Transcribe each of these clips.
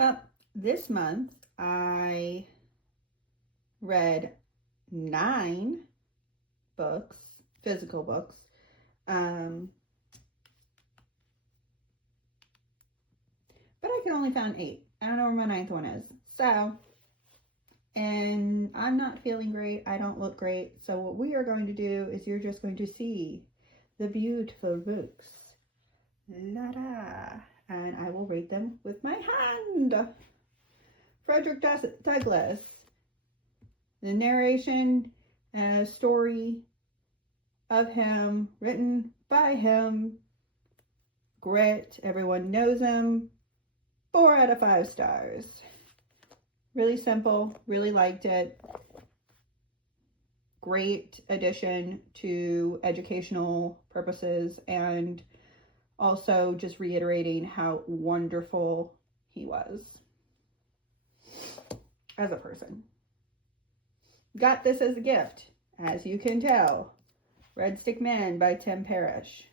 Well, this month I read 9 books, physical books. But I can only find 8. I don't know where my 9th one is. So, and I'm not feeling great. I don't look great. So what we are going to do is you're just going to see the beautiful books. La-da. And I will rate them with my hand. Frederick Douglass. The narration and story of him, written by him. Grit. Everyone knows him. 4 out of 5 stars. Really simple. Really liked it. Great addition to educational purposes, and also just reiterating how wonderful he was as a person. Got this as a gift, as you can tell. Red Stick Man by Tim Parrish.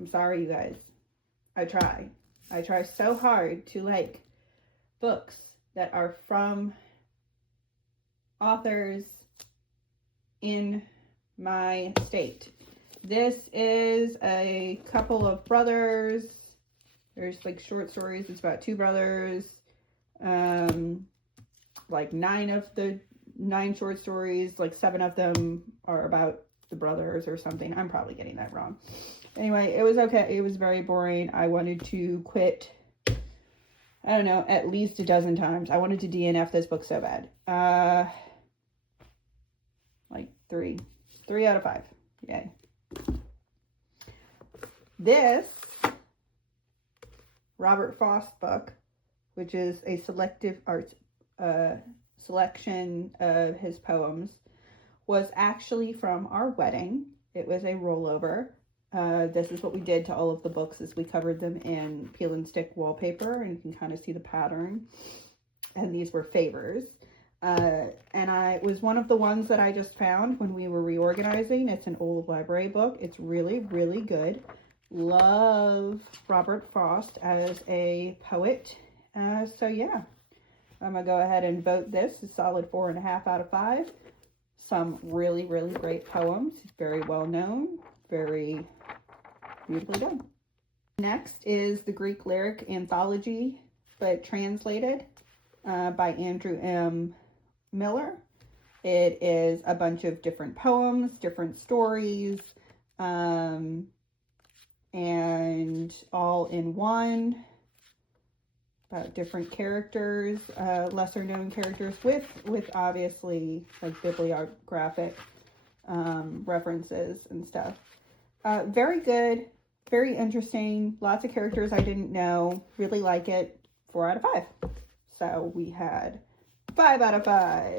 I'm sorry, you guys. I try so hard to like books that are from authors in my state. This is a couple of brothers. There's like short stories. It's about 2 brothers. Like 9 of the 9 short stories, like 7 of them are about the brothers or something. I'm probably getting that wrong. Anyway, it was okay. It was very boring. I wanted to quit, I don't know, at least a dozen times. I wanted to DNF this book so bad. Like 3 out of 5. Yay. This Robert Frost book, which is a selective art selection of his poems, was actually from our wedding. It was a rollover. This is what we did to all of the books, is we covered them in peel and stick wallpaper, and you can kind of see the pattern. And these were favors. And it was one of the ones that I just found when we were reorganizing. It's an old library book. It's really, really good. Love Robert Frost as a poet. So yeah, I'm gonna go ahead and vote this a solid 4.5 out of 5. Some really, really great poems. Very well known. Very beautifully done. Next is the Greek Lyric Anthology, but translated by Andrew M. Miller. It is a bunch of different poems, different stories, and all in one, about different characters, lesser known characters, with obviously like bibliographic references and stuff. Very good, very interesting, lots of characters I didn't know. Really like it. 4 out of 5. So we had 5 out of 5,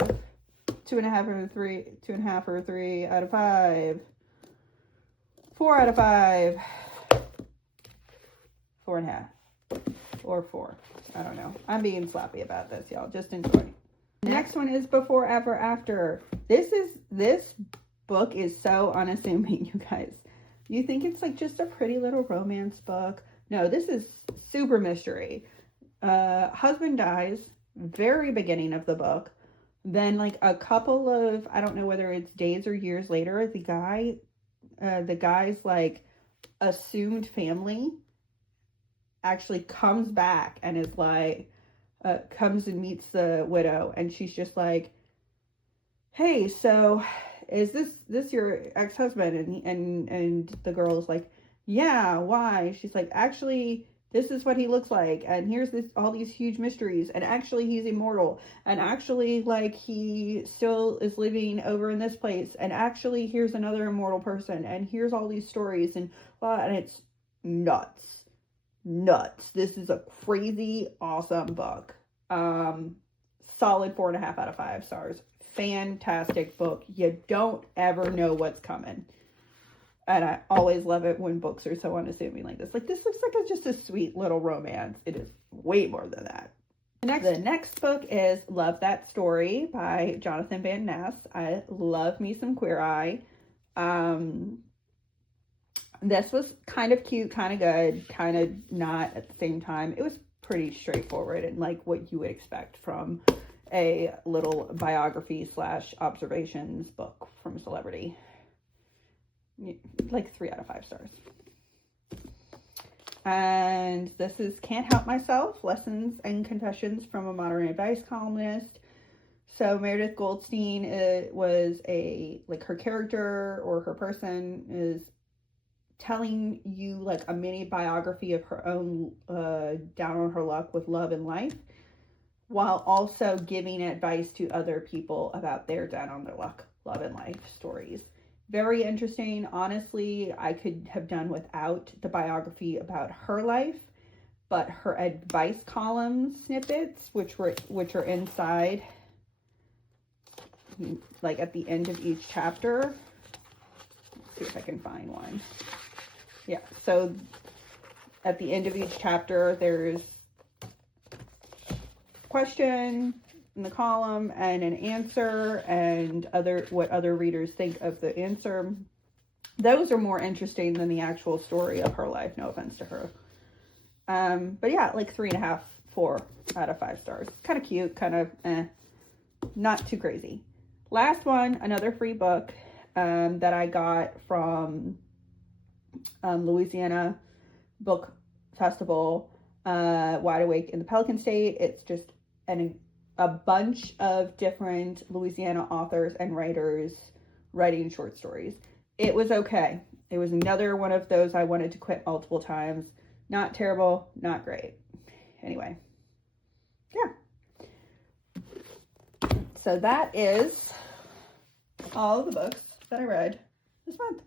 2.5 or 3, 2.5 or 3 out of 5, 4 out of 5, 4.5, or 4. I don't know. I'm being sloppy about this, y'all. Just enjoy. The next one is Before Ever After. This book is so unassuming, you guys. You think it's like just a pretty little romance book. No, this is super mystery. Husband dies, very beginning of the book. Then like a couple of, I don't know whether it's days or years later, the guy's like assumed family actually comes back and is like, comes and meets the widow, and she's just like, hey, so is this your ex-husband? And the girl's like, yeah, why? She's like, actually, this is what he looks like, and here's all these huge mysteries, and actually he's immortal, and actually like he still is living over in this place, and actually here's another immortal person, and here's all these stories, and it's nuts. This is a crazy awesome book. Solid 4.5 out of 5 stars. Fantastic book. You don't ever know what's coming. And I always love it when books are so unassuming like this. Like, this looks like just a sweet little romance. It is way more than that. The next book is Love That Story by Jonathan Van Ness. I love me some Queer Eye. This was kind of cute, kind of good, kind of not at the same time. It was pretty straightforward and like what you would expect from a little biography / observations book from a celebrity. Like 3 out of 5 stars. And this is Can't Help Myself, Lessons and Confessions from a Modern Advice Columnist. So Meredith Goldstein was her character or her person is telling you like a mini biography of her own down on her luck with love and life, while also giving advice to other people about their down on their luck, love and life stories. Very interesting. Honestly, I could have done without the biography about her life, but her advice column snippets, which are inside, like at the end of each chapter. Let's see if I can find one. Yeah, so at the end of each chapter, there's question in the column and an answer and what other readers think of the answer. Those are more interesting than the actual story of her life. No offense to her. But yeah, like 3.5, 4 out of 5 stars. Kind of cute, kind of not too crazy. Last one, another free book that I got from Louisiana Book Festival, Wide Awake in the Pelican State. It's just a bunch of different Louisiana authors and writers writing short stories. It was okay. It was another one of those I wanted to quit multiple times. Not terrible, not great. Anyway, yeah. So that is all of the books that I read this month.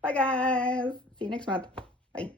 Bye guys. See you next month. Bye.